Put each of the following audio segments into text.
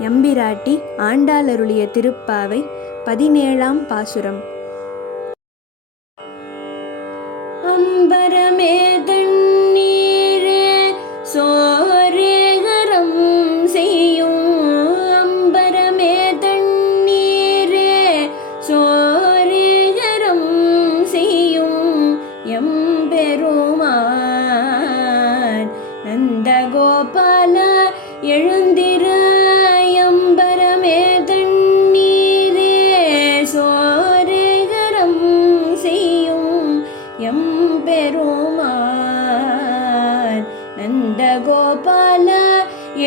எம்பிராட்டி ஆண்டாளருளிய திருப்பாவை பதினேழாம் பாசுரம். அந்த கோபால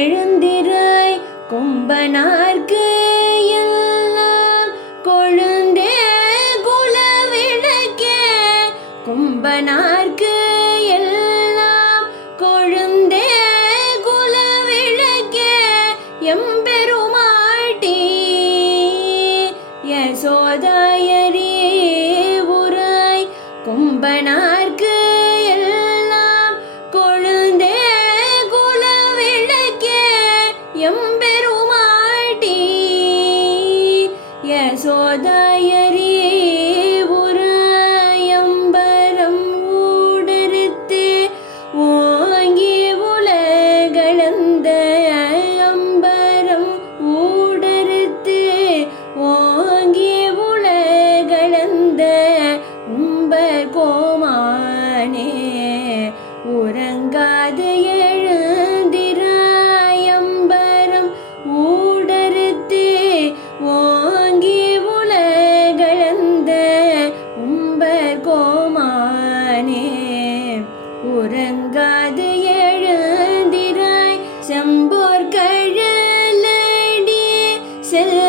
எழுந்திராய் கும்பனார்க்கு எல்லாம் கொழுந்தே குல விளக்கே கும்பனார்க்கு எல்லாம் கொழுந்தே குல எம்பெருமாட்டி யசோதாயே ಸಹೋದಯರೇ உறங்காது எழுந்திராய். செம்போர் கழலடி செல்